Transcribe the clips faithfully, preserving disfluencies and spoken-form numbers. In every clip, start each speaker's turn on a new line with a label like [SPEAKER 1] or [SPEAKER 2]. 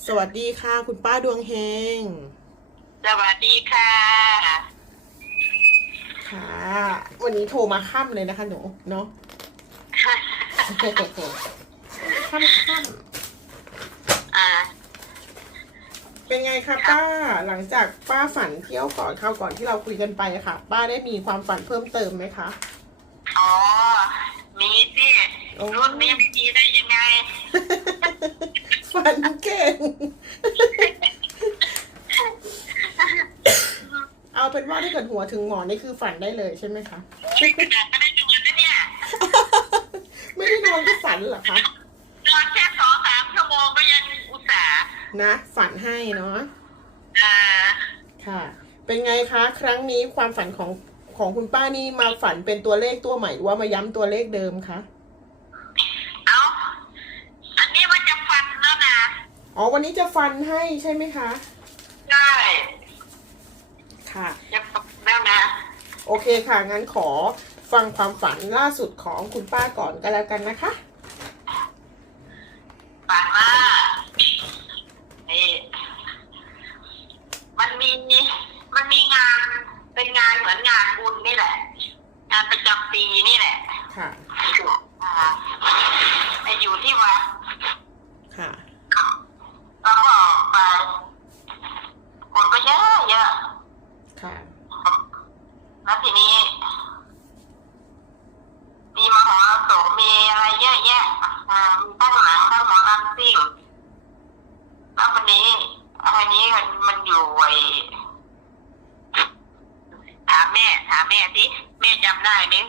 [SPEAKER 1] สวัสดีค่ะคุณป้าดวงเฮง
[SPEAKER 2] สวัสดีค่ะ
[SPEAKER 1] ค่ะวันนี้โทรมาค่ำเลยนะคะหนูเนาะค่ำค่ำ
[SPEAKER 2] อ่า
[SPEAKER 1] เป็นไงคะป้าหลังจากป้าฝันเที่ยวก่อนคราวก่อนที่เราคุยกันไปค่ะป้าได้มีความฝันเพิ่มเติมไหมคะ
[SPEAKER 2] อ๋อมีสิรุ่นนี้ไม่มีได้ยังไง
[SPEAKER 1] ฝันเก่งเอาเป็นว่าถ้าเกิดหัวถึงหมอนนี่คือฝันได้เลยใช่ไหมคะ
[SPEAKER 2] ขนาดไม่ได้นอนนะเนี่ย
[SPEAKER 1] ไม่ได้นอนก็ฝันเหรอคะ
[SPEAKER 2] นอนแค่สองสามชั่วโมงก็ยังอุตส่าห์
[SPEAKER 1] นะฝันให้เนาะ
[SPEAKER 2] อ่า
[SPEAKER 1] ค่ะ เป็นไงคะครั้งนี้ความฝันของของคุณป้านี่มาฝันเป็นตัวเลขตัวใหม่หรือว่ามาย้ำตัวเลขเดิมคะ
[SPEAKER 2] เอาอันนี้มันจะฟันแล้วนะ
[SPEAKER 1] อ๋อวันนี้จะฟันให้ใช่ไหมคะ
[SPEAKER 2] ใช่
[SPEAKER 1] ค่ะ
[SPEAKER 2] จะฟันแล้วนะ
[SPEAKER 1] โอเคค่ะงั้นขอฟังความฝันล่าสุดของคุณป้าก่อนกันแล้วกันนะคะ
[SPEAKER 2] ฝันว่านี่มันมีมันมีงานเป็นงานเหมือนงานบุญนี่แหละงานประจำปีนี่แหละ
[SPEAKER 1] ค่ะ
[SPEAKER 2] ไปอยู่ที่วัด
[SPEAKER 1] ค่ะ
[SPEAKER 2] แล้วก็ไปคนก็เยอะเยอะ
[SPEAKER 1] ค่ะ
[SPEAKER 2] แล้วทีนี้มีมหรสพมีอะไรเยอะแยะมีตั้งหลังทั้งหมอลำซิ่งแล้ววันนี้อันนี้มันมันอยู่ไอ้ถามแม่ถามแม่สิแม่จำได้ไหม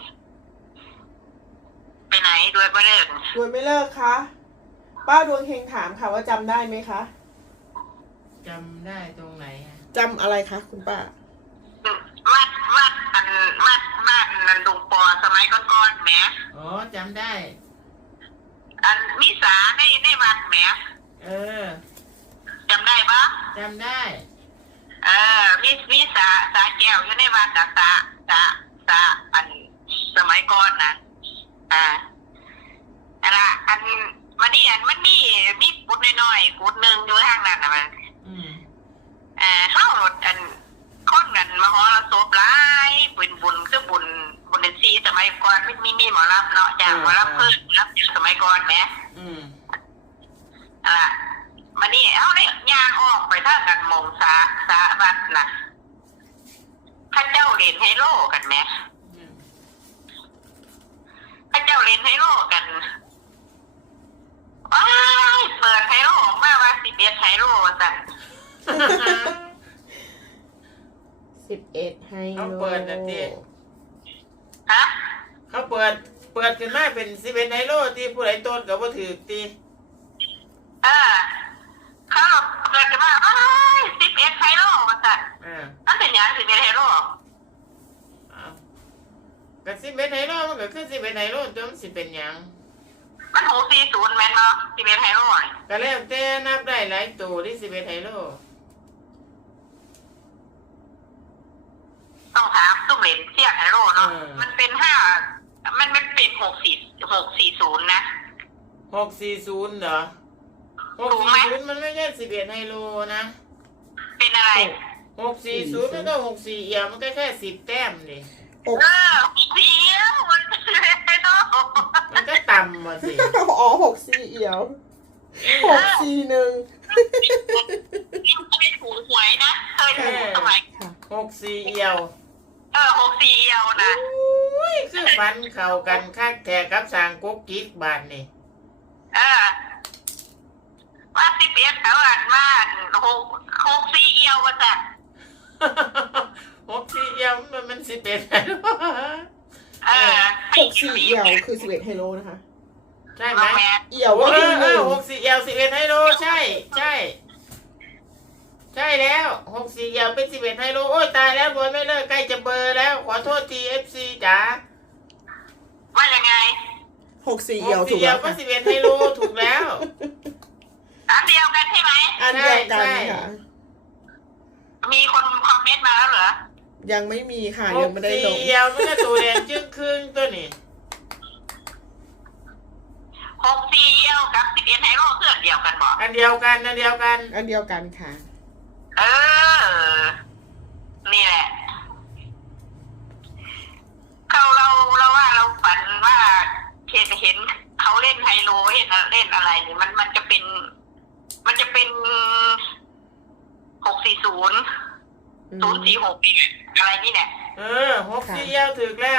[SPEAKER 2] ไปไหนด้วยไม่เลิก
[SPEAKER 1] ด้วยไม่เลิกคะป้าดวงเฮงถามค่ะว่าจำได้ไหมคะ
[SPEAKER 3] จำได้ตรงไหนอะ
[SPEAKER 1] จำอะไรคะคุณป้า
[SPEAKER 2] วัดวัดอันวัดวัดนันดุงปอสมัยก่อนๆแหม
[SPEAKER 3] อ๋อจำได้
[SPEAKER 2] อันมิสาในในวัดแหม
[SPEAKER 3] เออ
[SPEAKER 2] จำได้ปะ
[SPEAKER 3] จำได้
[SPEAKER 2] เออมิมิสาสาแก้วอยู่ในวัดสาสาสาอันสมัยก่อนนะอ่าอะไรอันมันนี่อันมันมีมีกุดน้อยๆกุดหนึ่งอยู่ทางนั้นนะมัน
[SPEAKER 3] อืม
[SPEAKER 2] เออเข้ารถอันคนกันมหรสพหลายบุญบุญคือบุญบุญเดนซีสมัยก่อนไม่มีมีหมอรับเนาะจากหมอรับเพิ่มรับสมัยก่อนไหม
[SPEAKER 3] อืม
[SPEAKER 2] อ่ามันนี่เอาเนี่ยยางออกไปท่ากันมงสาสาบัดนะข้าเจ้าเล่นไฮโลกันไหมข้าเจ้าเล่นไฮโลกันว้ายเปิดไฮโลออกมาว่าสิบเอ็ดไฮโลสั่น
[SPEAKER 1] สิบเอ็ดไฮโล
[SPEAKER 3] เขาเปิดนะที
[SPEAKER 2] ฮะ
[SPEAKER 3] เขาเปิดเปิดขึ้นมาเป็นสิบเอ็ดไฮโลที่ผู้ใดต้นกับว่าถือตี
[SPEAKER 2] เออเขาเปิดขึ้นมาว้ายสิบเอ็ดไฮโลสั่น
[SPEAKER 3] อ่า
[SPEAKER 2] นั่นเป็นยังสิบเอ็ดไฮโล
[SPEAKER 3] กับสิบเอ็ดไฮโลมันก็คือสิบเอ็ดไฮโลตัวมันสิเป็นยัง
[SPEAKER 2] มันหกสี่ศูนย์แม่นเนาะสิบเอ็ดไฮโล
[SPEAKER 3] ก็แล้วแต่นับได้หลายตัวที่สิบเอ็ดไฮโล
[SPEAKER 2] ต้องถามตุ้มเหรียญเทียบไฮโลเนาะมันเป็นห้ามันมันเป็นหกสี่หกสี่ศูนย์นะ
[SPEAKER 3] หกสี่ศูนย์เหรอหกสี่ศูนย์มันไม่ใช่สิบเอ็ดไฮโลนะ
[SPEAKER 2] เป็นอะไร
[SPEAKER 3] หกสี่ศูนย์มันก็หกสี่เอี่ยวมันก็แค่สิบแต้มดิ
[SPEAKER 2] เออหกสี่เอี่ยวมันเป็นเนาะ
[SPEAKER 3] มันก็ต่ำมาสิ
[SPEAKER 1] อ๋อหกสี่เอี่ยวหกสี่หนึ่ง
[SPEAKER 2] ไม่ถูกหวยนะเคยถูกสมัย
[SPEAKER 3] หกสี่เอี่ยว
[SPEAKER 2] เออหกสี่เอี่ยวนะ
[SPEAKER 3] อุ้ยคือฟันเข่ากันคักแทกกับสางกุ๊กกิ๊กบานนี่
[SPEAKER 2] เออว่าสิบเอ็ดแล้วอ่านว่าหกหกสี่เอี่ยวว่าจัด
[SPEAKER 3] หกสี่เอี่ยวมันมันสิบเอ็ดไฮโล
[SPEAKER 2] เออ
[SPEAKER 1] หกสี่เอี่ยวคือสิบเอ็ดไฮโลนะคะ
[SPEAKER 3] ใช่ไหม
[SPEAKER 1] เอี่ยวก็
[SPEAKER 3] คือหนึ่งหกสี่เอี่ยวสิบเอ็ดไฮโลใช่ใช่ใช่แล้วหกสี่เอี่ยวเป็นสิบเอ็ดไฮโลโอ้ยตายแล้วรวยไม่เลิกใกล้จะเบอร์แล้วขอโทษทีเอฟซีจ๋า
[SPEAKER 2] ว่ายังไง
[SPEAKER 1] หกสี่เอี่ยวถูกแล้ว
[SPEAKER 3] ก็สิบเอ็ดไฮโลถูกแล้ว
[SPEAKER 2] อันเดียวกันใช่ไหม
[SPEAKER 1] อันเดียวกันค่ะ
[SPEAKER 2] มีคนคอมเมนต์มาแล้วเหรอ
[SPEAKER 1] ยังไม่มีค่ะยังไม่ได้ลง
[SPEAKER 3] หกสี่เอี่ยวมันก็ตัวแดงจึ้งครึ่งตัวนี้
[SPEAKER 2] หกสี่เอี่ยวกับสิบเอ็ดไฮโลเสื้อเดียวกันบอก
[SPEAKER 3] อันเดียวกันอันเดียวกัน
[SPEAKER 1] อันเดียวกันค่ะ
[SPEAKER 2] เออ นี่แหละเขาเราเราว่าเราฝันว่าเห็นเห็นเขาเล่นไฮโลเห็นเล่นอะไรนี่มันมันจะเป็น มันจะเป็นหกสี่ศูนย์
[SPEAKER 1] อืม
[SPEAKER 2] ศูนย์สี่หกอะไรนี่แหละ
[SPEAKER 3] เออหกสี่เอียวถึกแล้ว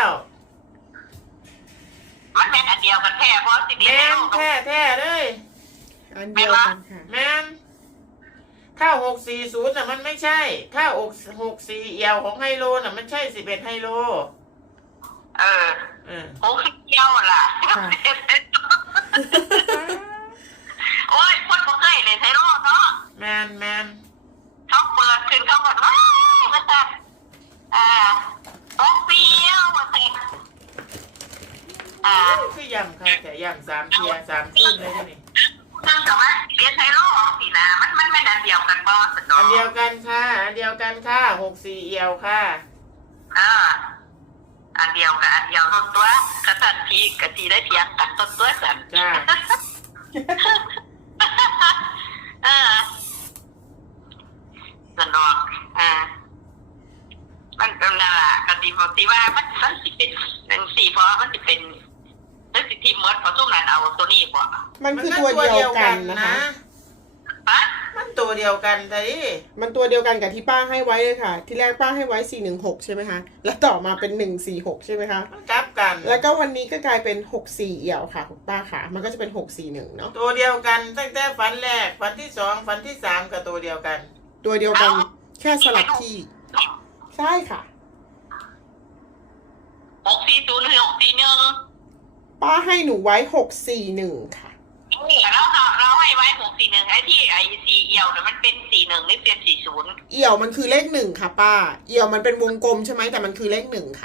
[SPEAKER 2] มันเป็นอันเดียวกันแท้เพราะสิบ
[SPEAKER 3] แม
[SPEAKER 2] เอ็ดไฮ
[SPEAKER 3] น
[SPEAKER 2] โลกับ
[SPEAKER 3] แท้แท้เลย
[SPEAKER 1] อันเดียวกันค่ะ
[SPEAKER 3] แมนถ้าหกสี่ศูนย์น่ะมันไม่ใช่ ถ้าหกหกสี่เอียวของไฮโลน่ะมันใช่สิบเอ็ดไฮโล
[SPEAKER 2] เออ
[SPEAKER 3] เออ
[SPEAKER 2] หกสี่เอี่ยวล่ะ
[SPEAKER 1] ค่ะ
[SPEAKER 2] โอ้ยคนบ่เคยเล่นไฮโลเนาะ
[SPEAKER 3] แมนแมน
[SPEAKER 2] เขาเปิดขึ้นเขาบอกว้าวมาจากอ่าโต๊ะเปียวมาเสร็จอ่า
[SPEAKER 3] คือยำค่ะแต่ยำสามเทียสามขึ้นเลยนี่
[SPEAKER 2] นั่งแต่ว่าเรียนไฮโลสินะมันมันไม่อันเดียวกันบ่สน
[SPEAKER 3] อันเดียวกันค่ะอันเดียวกันค่ะหกสี่เอียวค่ะ
[SPEAKER 2] อ่าอันเดียวกับอันเดียวต้นตัวกระสันทีกะทีได้เถียงกันต้นตัวสัน
[SPEAKER 3] จ้า
[SPEAKER 2] เออสนองอ่ามันเป็นนั่นแหละกะทีบอกสิว่ามันมันสิเป็นเป็นสี่เพราะมันสิเป็นมันสิทีมเมิร์ดพอสู้นั้นเอาตัวนี้บ่
[SPEAKER 1] มันคือตัวเดียวกันนะคะ
[SPEAKER 2] ฮะ
[SPEAKER 3] มันตัวเดียวกันแต่ดิ
[SPEAKER 1] มันตัวเดียวกันกับที่ป้าให้ไว้เลยค่ะ ที่แรกป้าให้ไว้สี่หนึ่งหกใช่ไหมคะ แล้วต่อมาเป็นหนึ่งสี่หกใช่ไหมคะ
[SPEAKER 3] มันกลับกัน
[SPEAKER 1] แล้วก็วันนี้ก็กลายเป็นหกสี่เอี่ยวค่ะคุณป้าค่ะ มันก็จะเป็นหกสี่หนึ่งเนาะ
[SPEAKER 3] ตัวเดียวกันตั้งแต่ฝันแรกฝันที่สองฝันที่สามกับตัวเดียวกัน
[SPEAKER 1] ตัวเดียวกันแค่สลับที่ ใช่ค่ะ
[SPEAKER 2] หกสี่ศูนย์หรือหกสี่หนึ่ง
[SPEAKER 1] ป้าให้หนูไว้หกสี่หนึ่งค่ะ
[SPEAKER 2] แล้วเราเราให้ไว้หกสี่หนึ่งไอ้ที่ไอ้สี่เอี่ยวเนี่ยมันเป็นสี่หนึ่งหรือเป็นสี่ศูนย์
[SPEAKER 1] เอี่ยวมันคือเลขหนึ่งค่ะ ป้า เอี่ยวมันเป็นวงกลมใช่ไหมแต่มันคือเลขหนึ่งค่ะ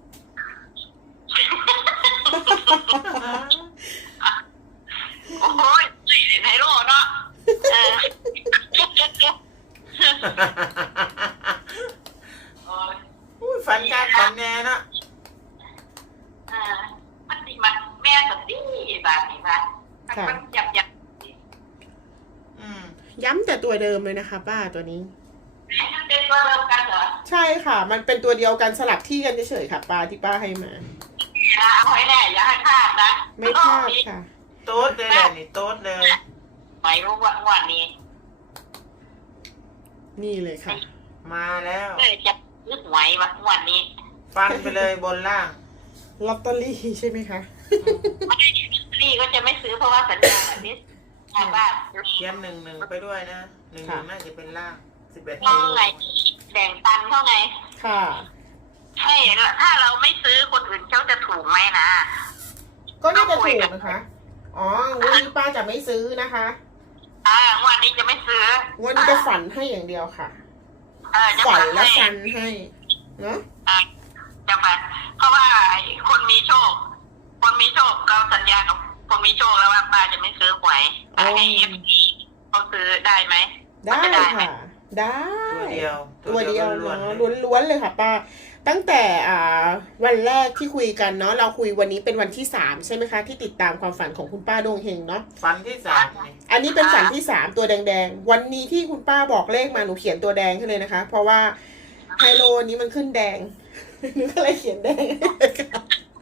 [SPEAKER 2] โอ้ยเล่นไฮโลเนาะเออโอ้ย
[SPEAKER 3] อุ้ยฝันการฝันแน่เนาะ
[SPEAKER 2] เออมันดีมันแม่สติแบบนี้ค่ะมันยับยับ
[SPEAKER 3] อืม
[SPEAKER 1] ย้ำแต่ตัวเดิมเลยนะคะ ป้าตัวนี้
[SPEAKER 2] มันเป็นตัวเดียวกันเหรอ
[SPEAKER 1] ใช่ค่ะ มันเป็นตัวเดียวกันสลับที่กันเฉยๆค่ะ ป้าที่ป้าให้มา
[SPEAKER 2] เอาไว้แน่อย่าให้พลาดนะ
[SPEAKER 1] ไม่พลาดค่ะ
[SPEAKER 3] โต๊ดเลยแหละนี่โต๊ดเลย
[SPEAKER 2] ไม่รู้ว่าวันนี้
[SPEAKER 1] นี่เลยค่ะ
[SPEAKER 3] มาแล้ว
[SPEAKER 2] เลยจะนึกไหววันนี้
[SPEAKER 3] ฟันไปเลยบนล่าง
[SPEAKER 1] ลอตเตอรี่ใช่ไหมคะ
[SPEAKER 2] ไม่นี่ก็จะไม่ซื้อเพราะว่าสัญญาแบบนี้ทางบ้าน
[SPEAKER 3] เขียนหนึ่งหนึ่งไปด้วยนะหนึ่งหนึ่งน่าจะเป็นล่างสิบเอ็ด
[SPEAKER 2] เท่าไงแบ่งปันเท่าไง
[SPEAKER 1] ค่ะ
[SPEAKER 2] ใช่ถ้าเราไม่ซื้อคนอื่นเขาจะถูกไหมนะ
[SPEAKER 1] ก็น่าจะถูกนะคะ อ๋อวันนี้ป้าจะไม่ซื้อนะคะ
[SPEAKER 2] อ่าวันนี้จะไม่ซื้อ
[SPEAKER 1] วันนี้จะฝันให้อย่างเดียวค่ะ
[SPEAKER 2] เออจะ
[SPEAKER 1] ฝัน
[SPEAKER 2] ให้
[SPEAKER 1] และฟันให้เนาะ
[SPEAKER 2] อ่าจะมาเพราะว่าไอ้คนมีโชค คนมีโชคเราสัญญากับคนมีโชคแล้วว่าป้าจะไม่ซื้อหวยให้เอฟซีเขาซื้อได้ไหม
[SPEAKER 1] ได้ค่ะ ได้
[SPEAKER 3] ตัวเดียว
[SPEAKER 1] ตัวเดียว
[SPEAKER 3] ล้วน
[SPEAKER 1] เนาะ
[SPEAKER 3] ๆเลย
[SPEAKER 1] ล้วนๆเลยค่ะป้า ตั้งแต่อ่าวันแรกที่คุยกันเนาะเราคุยวันนี้เป็นวันที่สามใช่ไหมคะที่ติดตามความฝันของคุณป้าดวงเฮงเนาะ
[SPEAKER 3] ฟันที่สามนี่
[SPEAKER 1] อันนี้เป็นฝันที่สามตัวแดงๆ วันนี้ที่คุณป้าบอกเลขมาหนูเขียนตัวแดงขึ้นเลยนะคะ เพราะว่าไฮโลนี้มันขึ้นแดง หนูก็เลยเขียนแดงให้เลยค่ะ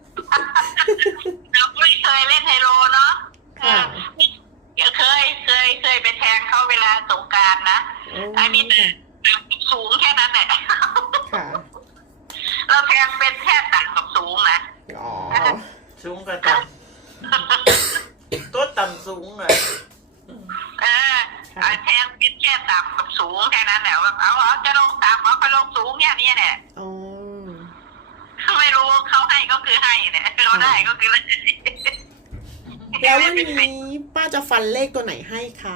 [SPEAKER 2] เราไม่เคยเล่นไฮโลเนาะ
[SPEAKER 1] ค่ะ
[SPEAKER 2] เคยเคยเคยไปแทงเขาเวลาสงกรารนะ อันนี้
[SPEAKER 1] ค่ะ
[SPEAKER 2] สูงแค่นั้นแหละ
[SPEAKER 1] ค่ะ
[SPEAKER 2] เราแทงเป็นแค่ต่ำกับสูงนะ
[SPEAKER 1] อ๋อ
[SPEAKER 3] สูงกับต่ำโต๊ดต่ำสูงอ่ะ
[SPEAKER 2] เออแทงเป็นแค่ต่ำกับสูงแค่นั้นแหละว่าเอาเอาจะลงต่ำเอาไปลงสูงเนี่ยนี่แหละ
[SPEAKER 1] อ๋อ
[SPEAKER 2] ไม่รู้เขาให้ก็คือให้เนี่ยเราได้ก็คือได้
[SPEAKER 1] แล้ววันนี้ป้าจะฟันเลขตัวไหนให้คะ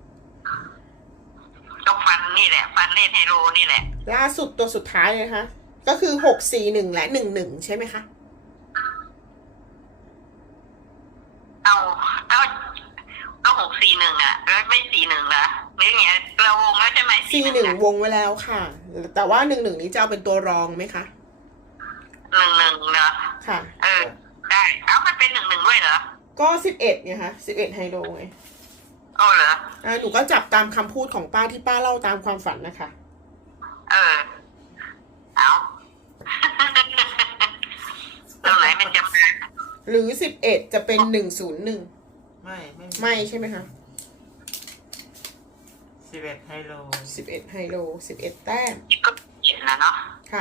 [SPEAKER 2] ก็ฟันนี่แหละ ฟันเล่นไฮโลนี่แหละ
[SPEAKER 1] ล่าสุดตัวสุดท้ายเลยคะก็คือหกสี่หนึ่งและหนึ่งหนึ่งใช่ไหมคะ
[SPEAKER 2] เอาเอาก็หกสี่หนึ่งอ่ะแล้วไม่สี่หนึ่งละนี่ไงเราวงแล้วใช่ไหม
[SPEAKER 1] สี่หนึ่งวงไว้แล้วค่ะ แต่ว่าหนึ่งหนึ่งนี้จะเอาเป็นตัวรองไหมคะ
[SPEAKER 2] หนึ่งหนึ่งเนาะ
[SPEAKER 1] ค่ะ
[SPEAKER 2] เออ ได้เอามันเป็นหนึ่งหนึ่งด้วยเหรอ
[SPEAKER 1] ก็สิบเอ็ดเนี่ยค่ะสิบเอ็ดไฮโลไง
[SPEAKER 2] อ๋อเหรอ
[SPEAKER 1] อ่าหนูก็จับตามคำพูดของป้าที่ป้าเล่าตามความฝันนะคะ
[SPEAKER 2] เออเอาตรงไหนมันจะมา
[SPEAKER 1] หรือสิบเอ็ดจะเป็นหนึ่งศูนย์หนึ่ง
[SPEAKER 3] ไม่ไม่
[SPEAKER 1] ไม่ใช่ไหมคะ
[SPEAKER 3] สิบเอ็ดไฮโล
[SPEAKER 1] สิบเอ็ดไฮโลสิบเอ็ดแต้ม
[SPEAKER 2] ก็เห็นแล้วเนาะ
[SPEAKER 1] ค่ะ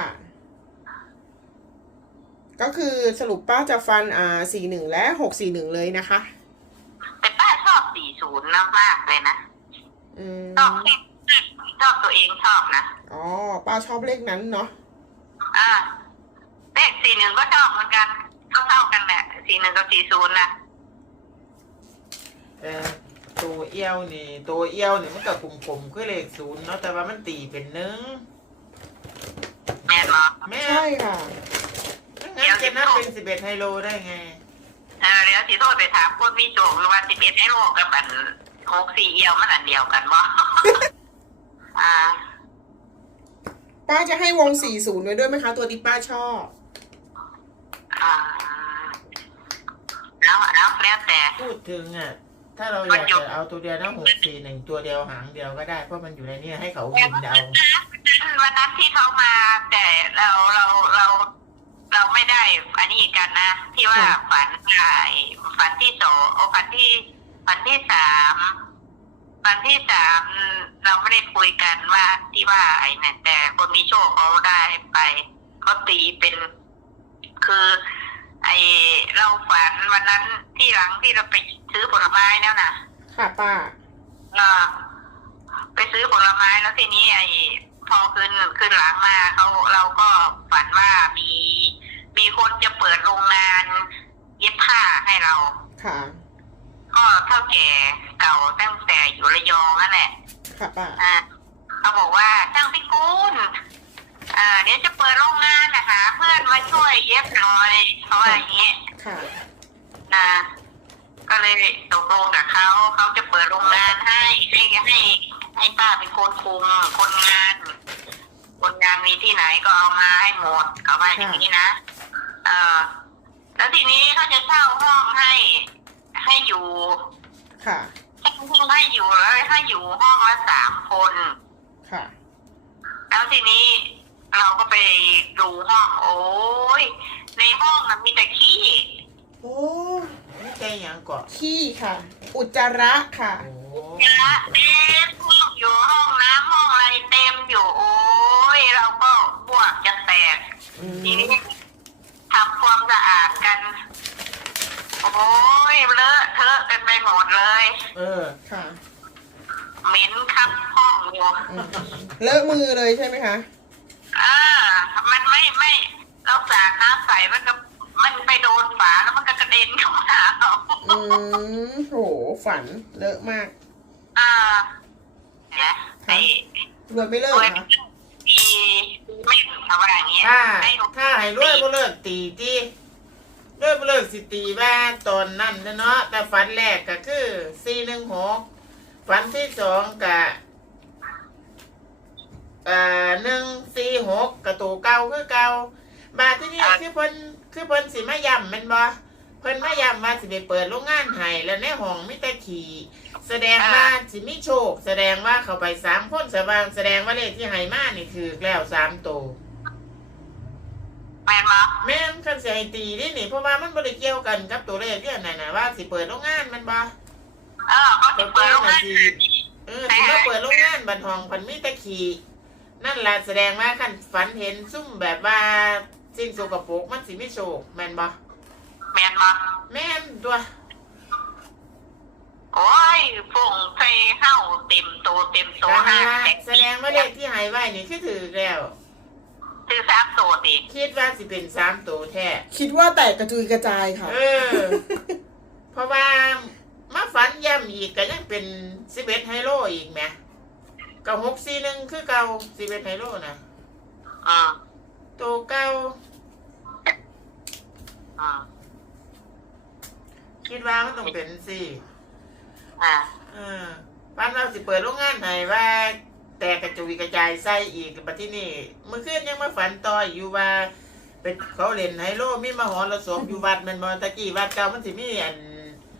[SPEAKER 1] ก็คือสรุปป้าจะฟันอ่าสี่หนึ่งและหกสี่หนึ่งเลยนะคะ
[SPEAKER 2] แต่ป้าชอบสี่ศูนย์นะมากเลยนะ
[SPEAKER 1] อืม
[SPEAKER 2] ชอบชอบตัวเองชอบนะ
[SPEAKER 1] อ๋อป้าชอบเลขนั้นเนาะ
[SPEAKER 2] อ่าเลขสี่หนึ่งก็ชอบเหมือนกันเท่าเท่าๆกันแหละสี่หนึ่งกับสี่ศูนย์นะ
[SPEAKER 3] แต่ตัวเอี้ยวนี่ตัวเอี้ยวนี่มันก็กลมๆคือเลขศูนย์เนาะแต่ว่ามันตีเป็นหนึ่ง
[SPEAKER 2] แม่นบอ
[SPEAKER 3] แม่
[SPEAKER 1] ใช่ค่ะ
[SPEAKER 3] งั้นจะนับเป็นสิบเอ็ดไฮโลได้ไง
[SPEAKER 2] เออเดี๋ยวสิโทษไปถามคนมีโจกว่าสิบเอ็ดให้โลกกับอันหกสี่เอียวมันอันเดียวกันบ่ อ่า
[SPEAKER 1] ป้าจะให้วงสี่ศูนย์ไว้ด้วยไหมคะ ตัวที่ป้าชอบ
[SPEAKER 2] อ่าแล้วแล้วแล้วแต่
[SPEAKER 3] พูดถึงอ่ะ ถ้าเราอยากจะเอาตัวเดียวนะหกสี่หนึ่งตัวเดียวหางเดียวก็ได้เพราะมันอยู่ในนี้ให้เขาบินเดา
[SPEAKER 2] วันนั้นที่เขามา แต่เราเราเราเราไม่ได้อันนี้กันนะที่ว่าฝันไอ้ฝันที่สองโอ้ฝันที่ฝันที่สามฝันที่สามเราไม่ได้คุยกันว่าที่ว่าไอ้นั่นแต่คนมีโชคเขาได้ไปเขาตีเป็น คือ ไอเราฝันวันนั้นที่หลังที่เราไปซื้อผลไม้แล้วนะ
[SPEAKER 1] ค่ะป้า
[SPEAKER 2] อ่าไปซื้อผลไม้แล้วทีนี้ไอพอคืนคืนหลังมาเขาเราก็ฝันว่ามีมีคนจะเปิดโรงงานเย็บผ้าให้เรา
[SPEAKER 1] ค่ะ
[SPEAKER 2] ก็เท่าแก่เก่าตั้งแต่อยู่ระยองนั่นแหละ
[SPEAKER 1] ค่ะป้า
[SPEAKER 2] อ่าเขาบอกว่าช่างพิกูลอ่าเดี๋ยวจะเปิดโรงงานนะคะเพื่อนมาช่วยเย็บหน่อยเขาว่าอย่างนี้
[SPEAKER 1] ค่ะ
[SPEAKER 2] นะก็เลยตกลงกับเขาเขาจะเปิดโรงงานให้ให้ให้ให้ป้าเป็นคนคุมคนงาน คนงานมีที่ไหนก็เอามาให้หมดเขาว่าอย่างนี้นะเออแล้วทีนี้เขาจะเช่าห้องให้ให้อยู่
[SPEAKER 1] ค่ะ
[SPEAKER 2] เช่าห้องให้อยู่แล้วให้อยู่ห้องละสามคน
[SPEAKER 1] ค่ะ
[SPEAKER 2] แล้วทีนี้เราก็ไปดูห้องโอ้ยในห้องมันมีแต่ขี้
[SPEAKER 1] โอ้
[SPEAKER 3] ไม่ใช่หยังก่อน
[SPEAKER 1] ขี้ค่ะ อุจจาระค่ะ
[SPEAKER 3] โอ้
[SPEAKER 2] เยอะเต็มห้องอยู่ห้องน้ำห้องอะไรเต็มอยู่โอ้ยเราก็บวกจะแตก
[SPEAKER 1] อืม
[SPEAKER 2] ทีนี้ทำความสะอาดกัน โอ้ยเลอะเทอะกันไปหมดเลย
[SPEAKER 3] เออ
[SPEAKER 1] ค่ะ
[SPEAKER 2] เหม็นครับห้องอยู่
[SPEAKER 1] อืมเลอะมือเลยใช่ไหมคะ
[SPEAKER 2] อ่ามันไม่ไม่เราสาดน้ำใส่มันก็มันไปโดนฝาแล้วมันก็กระเด็นเข้ามาเรา
[SPEAKER 1] อืมโหฝันเลอะมาก
[SPEAKER 2] อ่าเนี่ยไอ้
[SPEAKER 1] รวยไม่เลิก
[SPEAKER 2] ตัว
[SPEAKER 1] เหรอคะ
[SPEAKER 2] มีไม่เขาว่าอย่างเงี้ย
[SPEAKER 3] ถ้า
[SPEAKER 2] ให้
[SPEAKER 3] ถ้าให้รวยบ่เลิกตีตีรวยบ่เลิกสิตีบ้านตอนนั้นเนาะแต่ฝันแรกก็คือสี่หนึ่งหกฝันที่สองก็เอ่อหนึ่งสี่หกกระตูเก่าคือเก่าบาทที่นี่คือเพิ่นคือเพิ่นสิมาย้ำแม่นบ่เพิ่นมาย้ำว่าสิไปเปิดโรงงานให้แล้วในห้องมีแต่ขี้แสดงว่าสิมีโชค แสดงว่าเข้าไปสามคนสว่างแสดงว่าเลขที่ให้มานี่ถูกแล้วสามตัว
[SPEAKER 2] แมนมา
[SPEAKER 3] แม่นคันสิให้ตีนี่นี่เพราะว่ามันบ่ได้เกี่ยวกันกับตัวเลขเรื่องนั้นน่ะว่าสิเปิดโรงงานแมันบ่
[SPEAKER 2] เออเขาจะเปิดโรงงาน
[SPEAKER 3] เออสิมาเปิดโรงงานบัดห้องเพิ่นมีแต่ขี้นั่นล่ะแสดงว่าคันฝันเห็นซุ่มแบบว่าสิ่งสกปรกมันสิมีโชคแม่นบ่
[SPEAKER 2] แมนมา
[SPEAKER 3] แม่นตัว
[SPEAKER 2] โอ้ยฟงไฟเข้าเต็มโตเต็มโต
[SPEAKER 3] ก็
[SPEAKER 2] ห้า
[SPEAKER 3] นั่นล่ะแสดงว่าเลขที่ให้ไว้นี่คือถูกแล้ว
[SPEAKER 2] ซื้อสามโตดิ
[SPEAKER 3] คิดว่าสิเป็นสามตัวแท้
[SPEAKER 1] คิดว่าแตกกระจุยกระจายค่ะ
[SPEAKER 3] เออ เพราะว่ามาฝันย้ำอีกก็ยังเป็นสิบเอ็ดไฮโลอีกแหมก็หกสี่หนึ่งคือเก่าสิบเอ็ดไฮโลนะ
[SPEAKER 2] อืม
[SPEAKER 3] ตัวเก่า
[SPEAKER 2] อืม
[SPEAKER 3] คิดว่ามันต้องเป็นสิ
[SPEAKER 2] อ่า
[SPEAKER 3] เออบ้านเราสิเปิดโรงงานไหนว่า แต่กระจุยกระจายไส้อีกบัดที่นี่เมื่อคืนยังมาฝันต่ออยู่ว่า เป็นเขาเล่นไฮโลมีมหรสพอยู่วัดแมันบ่ตะกี้วัดเก่ามันสิมีอัน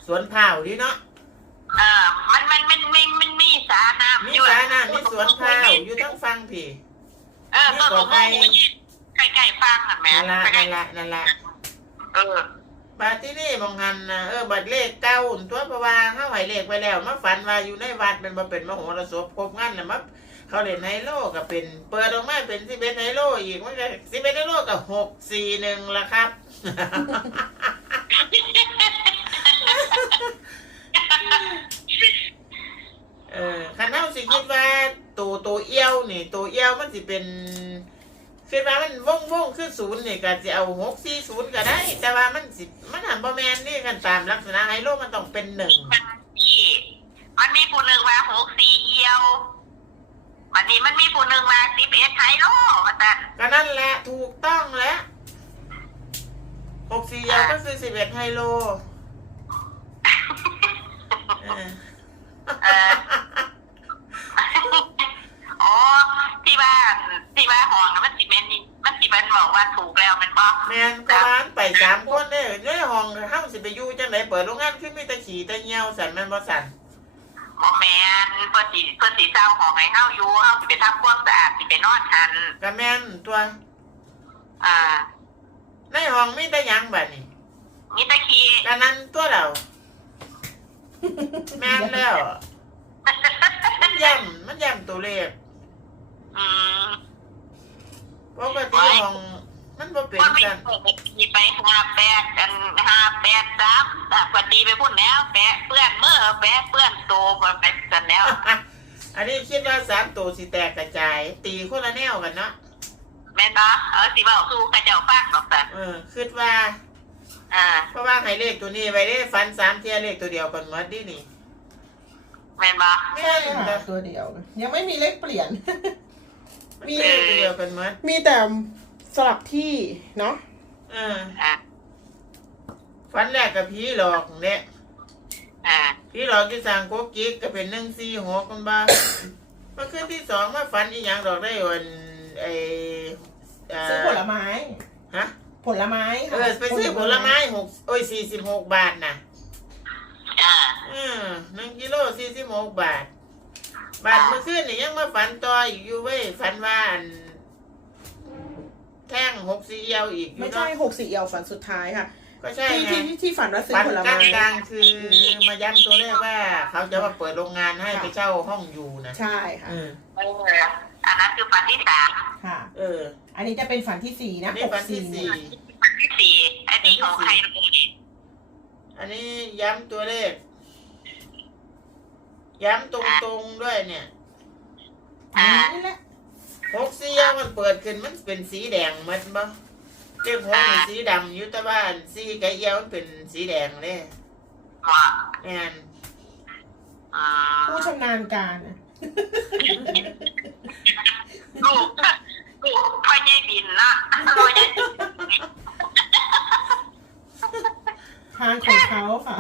[SPEAKER 3] สวนข้าวดิเนาะ
[SPEAKER 2] เออมันมันมันมันมันมีสาน้ำ
[SPEAKER 3] มี
[SPEAKER 2] อยู่
[SPEAKER 3] สาน้ำมีสวนข้าวอยู่ทั้งฟังพี่
[SPEAKER 2] เออต้นมะม่วงใกล้ๆฟางนั่นแหม่
[SPEAKER 3] นั่นละ
[SPEAKER 2] ใกล้
[SPEAKER 3] นั่นละนั่นละ
[SPEAKER 2] เออ
[SPEAKER 3] บาดที่นี่บางหันนะเออบัดเลขเก้าอุ่นตัวประวางเข้าไหวเลขไปแล้วมาฝันว่าอยู่ในวัดเป็นมาเป็นมโหรสพครบงั้นนะมาเขาเล่นไฮโลก็เป็นเปิดออกมาเป็นสิบเอ็ดไฮโลอีกมันก็สิบเอ็ดไฮโลกับหกสี่หนึ่งละครับ เออคันเท่าสิคิดว่าตัวตัวเอี้ยวนี่ตัวเอี้ยวมันสิเป็นคิดว่ามันว่องว่องคือศูนย์นี่ก็จะเอาหกสี่ศูนย์ก็ได้ แต่ว่ามันสิมันหันบอแมนนี่กันตามลักษณะไฮโลมันต้องเป็นหนึ่ง
[SPEAKER 2] มันมีผู้หนึ่งมาหกสี่เอียววันนี้มันมีผู้หนึ่งมาสิบเอ็ดไฮโลว่าแต่
[SPEAKER 3] ก็นั่นแหละถูกต้องแล้วหกสี่เอี้ยวก็คือสิบเอ็ดไฮโลเออ
[SPEAKER 2] เอออ๋อที่บ้านที่บ้านห้องนะมันสิเป็นมันสิเป็นบอกว่าถูกแล้วมันบอก
[SPEAKER 3] แมนก็ร้านไปสามคนเนี่ยในห้องห้ามสิไปอยู่จังไหนเปิดโรงงานขึ้นมีแต่ขี่แต่เงี้ยวสันแมนบ่สัน
[SPEAKER 2] หมอแมนเพื่อสีเพื่อสีเศร้าของไอ้เฮาอยู่เฮาสิไปทำความสะอาดสิไปนอนทัน
[SPEAKER 3] ก็แมนตัว
[SPEAKER 2] อ่า
[SPEAKER 3] ในห้องมีแต่หยังบัดนี่
[SPEAKER 2] นี่ตะกี้
[SPEAKER 3] ก็นั้นตัวเราแมนแล้วมันย่ำมันย่ำตัวเลข
[SPEAKER 2] อืม
[SPEAKER 3] ปกติห้องมันบ่เป็น
[SPEAKER 2] ก็ไม่
[SPEAKER 3] กัน
[SPEAKER 2] มีไปหาแปดกันหาแปดซับสวัสดีไปพูดแล้วแปะเพื่อนเมื่อแปะเพื่อนโตมาไปกันแล้ว
[SPEAKER 3] อันนี้คิดว่าสามตัวสิแตกกระจาย ตีคนละแนวกันเนาะ
[SPEAKER 2] แม่นบ่เออสิเว้าสู้กระเจ้าฟังดอกสัน
[SPEAKER 3] เออคิดว่า
[SPEAKER 2] อ่า
[SPEAKER 3] เพราะว่าให้เลขตัวนี้ไว้ได้ฟันสามเทียเลขตัวเดียวกันหมดดินี่
[SPEAKER 2] แม่นบ่
[SPEAKER 3] แม่
[SPEAKER 1] ใช่
[SPEAKER 3] น
[SPEAKER 1] ค่ะตัวเดียว ยังไม่มีเลขเปลี่ยน
[SPEAKER 3] มีเลขตัวเดียวกันหมด
[SPEAKER 1] มีแต่สลับที่เนาะ
[SPEAKER 3] เออ
[SPEAKER 2] อ่า
[SPEAKER 3] ฟันแรกกับผีหลอกเนี่ย
[SPEAKER 2] อ่า
[SPEAKER 3] ผีหลอกที่สั่งโคกกิ๊กก็เป็นหนึ่งสี่หกกันบ้างเมื่อคืนที่สองมาฟันอีหยังดอกได้วันไอเ
[SPEAKER 1] ซื้อผลไม้
[SPEAKER 3] ฮะ
[SPEAKER 1] ผลไม้
[SPEAKER 3] เออไปซื้อผลไม้หกโอ้ยสี่สิบหกบาทน่ะ
[SPEAKER 2] อ่า
[SPEAKER 3] เออหนึ่งกิโลสี่สิบหกบาท บาทเมื่อคืนนี่ยังมาฝันต่ออีกอยู่เว้ยฝันว่าอันแท่งหกสี่เอียวอีกอยู่
[SPEAKER 1] ไม่ใช่
[SPEAKER 3] เนาะ
[SPEAKER 1] หกสี่เอียวฝันสุดท้ายค่ะ
[SPEAKER 3] ก็ใช่
[SPEAKER 1] ที่
[SPEAKER 3] ไง
[SPEAKER 1] ที่ที่ฝันว่าซื้อ
[SPEAKER 3] ฝัน
[SPEAKER 1] ผล
[SPEAKER 3] กลา
[SPEAKER 1] ไม้
[SPEAKER 3] งกลางๆคือมาย้ำตัวเลขว่า เขาจะมาเปิดโรงงานให้ไปเช่าห้องอยู่นะ
[SPEAKER 1] ใช่ค่ะ
[SPEAKER 3] เออ
[SPEAKER 2] เอออันนั้นคือฝันที่สาม
[SPEAKER 1] ค่ะ
[SPEAKER 3] เออ
[SPEAKER 1] อันนี้จะเป็นฝันที่สี่นะ
[SPEAKER 3] นี่
[SPEAKER 1] หก
[SPEAKER 3] ฝันที่
[SPEAKER 1] สี่
[SPEAKER 3] สี่
[SPEAKER 2] ฝันที่สี่ไอ้ที่ของใครรู้นี่
[SPEAKER 3] อันนี้ย้ำตัวเลข ย้ำตรงๆด้วยเนี่ย
[SPEAKER 1] อันนี้แหละ
[SPEAKER 3] หกสี่เอียวมันเปิดขึ้นมันเป็นสีแดงหมันบ่เลขหกเป็นสีดำอยู่แต่ว่าอันสี่กับเอียวมันเป็นสีแดงเลย
[SPEAKER 2] ว่า
[SPEAKER 3] แม่น
[SPEAKER 2] อ่า
[SPEAKER 1] ผู้ชำนาญการนะ
[SPEAKER 2] ลูกลูกพ่อใหญ่บินนะพ่อใหญ่
[SPEAKER 1] ทางของเขาค่ะ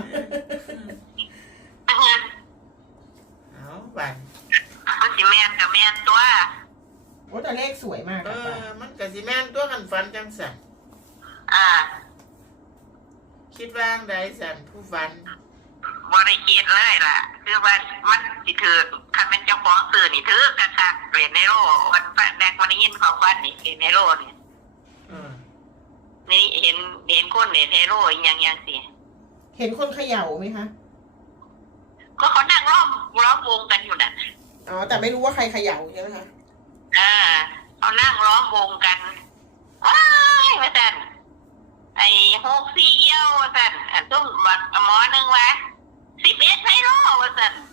[SPEAKER 3] เอาบัน
[SPEAKER 2] มันสิแมนกับแมนตัว
[SPEAKER 1] โอ้แต่เลขสวยมาก
[SPEAKER 3] เอ
[SPEAKER 1] ค่ะ
[SPEAKER 3] อ มันกะสิแม่นตัวกันฟันจังสัน
[SPEAKER 2] อ่า
[SPEAKER 3] คิดว่างใดสันผู้ฟัน
[SPEAKER 2] บริเกตเลยล่ะ คือว่ามันสิถือคันเป็นเจ้าของสื่อนี่ถือกระชักเรียนในโลวันแรกวันนี้ยินของวันนี่เรียนในโลนี่
[SPEAKER 3] เออ
[SPEAKER 2] นี่เห็นเห็นคนเรียนในโลอีกอย่างอย่างสิ
[SPEAKER 1] เห็นคนเขย่าไหมคะ
[SPEAKER 2] ก็เขานั่งล้อมล้อมวงกันอยู่น่ะ
[SPEAKER 1] อ๋อแต่ไม่รู้ว่าใครเขย่าใช่ไหมคะ
[SPEAKER 2] อ่าเขานั่งล้อมวงกันว้ายมาสั่นไอ้หกสี่เอี้ยวว่าสั่นอันตุ้มบักหมอหนึ่งวะสิบเอ็ดไฮโลว่าสั่น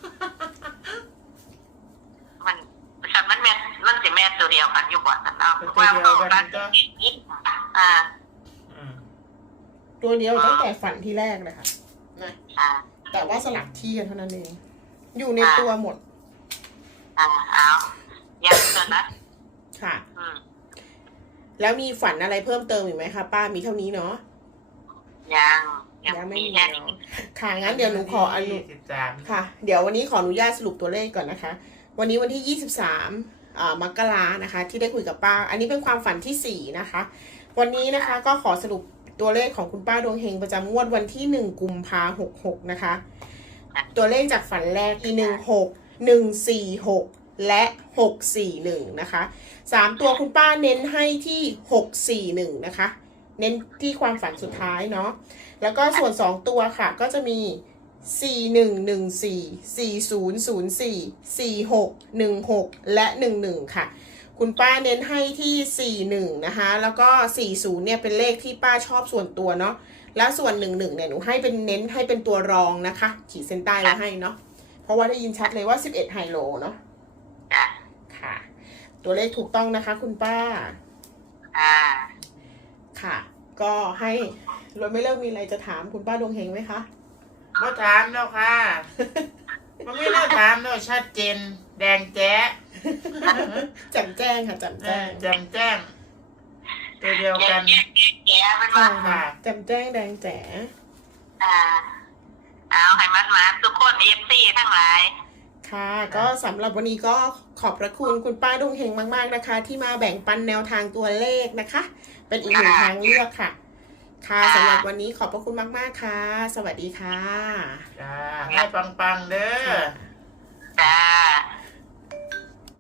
[SPEAKER 2] มันสั่นมันแม่นมันสิแม่นตัวเดียวกันอยู่บ่สั่นเอาว่าเขากันอ่า
[SPEAKER 3] อืม
[SPEAKER 1] ตัวเดียวตั้งแต่ฝันที่แรกเลยค่ะนะ
[SPEAKER 2] อ่า
[SPEAKER 1] แต่ว่าสลับที่กันเท่านั้นเอง อยู่ในตัวหมด
[SPEAKER 2] อ่าเอาอย่างนั้นนะ
[SPEAKER 1] ค่ะ
[SPEAKER 2] อืม
[SPEAKER 1] แล้วมีฝันอะไรเพิ่มเติมอีกไหมคะป้ามีเท่านี้เนาะ
[SPEAKER 2] ยังยัง
[SPEAKER 1] ยังไม่
[SPEAKER 2] มี
[SPEAKER 1] มี
[SPEAKER 2] แค่
[SPEAKER 1] เนาะ
[SPEAKER 2] นี้
[SPEAKER 1] ค่ะงั้นเดี๋ยวหนูขออนุ
[SPEAKER 3] สิบสาม
[SPEAKER 1] ค่ะ เดี๋ยววันนี้ขออนุญาตสรุปตัวเลขก่อนนะคะ วันนี้วันที่ยี่สิบสามอ่ามกรานะคะ ที่ได้คุยกับป้า อันนี้เป็นความฝันที่สี่นะคะ วันนี้นะคะก็ขอสรุปตัวเลขของคุณป้าดวงเฮงประจำงวดวันที่หนึ่งกุมภาหกหกนะคะ ตัวเลขจากฝันแรกที่หนึ่งหกหนึ่งสี่หกและหกสี่หนึ่งนะคะสามตัวคุณป้าเน้นให้ที่หกสี่หนึ่งนะคะเน้นที่ความฝันสุดท้ายเนาะแล้วก็ส่วนสองตัวค่ะก็จะมีสี่หนึ่งหนึ่งสี่สี่ศูนย์ศูนย์สี่สี่หกหนึ่งหกและหนึ่งหนึ่งค่ะคุณป้าเน้นให้ที่สี่หนึ่งนะคะแล้วก็สี่ศูนย์เนี่ยเป็นเลขที่ป้าชอบส่วนตัวเนาะและส่วนหนึ่งหนึ่งเนี่ยหนูให้เป็นเน้นให้เป็นตัวรองนะคะขีดเส้นใต้ไว้ให้เนาะเพราะว่าได้ยินชัดเลยว่าสิบเอ็ดไฮโลเนาะ
[SPEAKER 2] จ้ะ
[SPEAKER 1] ค่ะตัวเลขถูกต้องนะคะคุณป้า
[SPEAKER 2] อ่า
[SPEAKER 1] ค่ะ ก็ให้รวยไม่เลิกมีอะไรจะถามคุณป้าดวงเฮงไหมคะ
[SPEAKER 3] บ่ถามแล้วค่ะมันไม่น่าถามแล้วชัดเจนแดงแจ๊ะ
[SPEAKER 1] แจ่มแจ้งค่ะแจ่ม
[SPEAKER 3] เอ
[SPEAKER 1] แจ้
[SPEAKER 3] อง แจ่มแจ้งตัวเดียว
[SPEAKER 2] แก
[SPEAKER 3] กัน
[SPEAKER 2] แกแกเป็น
[SPEAKER 1] ใช่
[SPEAKER 2] ว่า
[SPEAKER 1] ค่ะแจ่มแจ้งแดงแจ๋
[SPEAKER 2] อ่าเอาให้มันมาทุกคนเอฟซีทั้งหลาย
[SPEAKER 1] ค่ะ ก็สำหรับวันนี้ก็ขอบพระคุณคุณป้าดวงเฮงมากๆนะคะ ที่มาแบ่งปันแนวทางตัวเลขนะคะ เป็นอีกหนึ่งทางเลือกค่ะ ค่ะสำหรับวันนี้ขอบพระคุณมากๆค่ะ สวัสดีค่ะ
[SPEAKER 3] จ้าให้ปังๆเด้อ
[SPEAKER 1] ค่ะ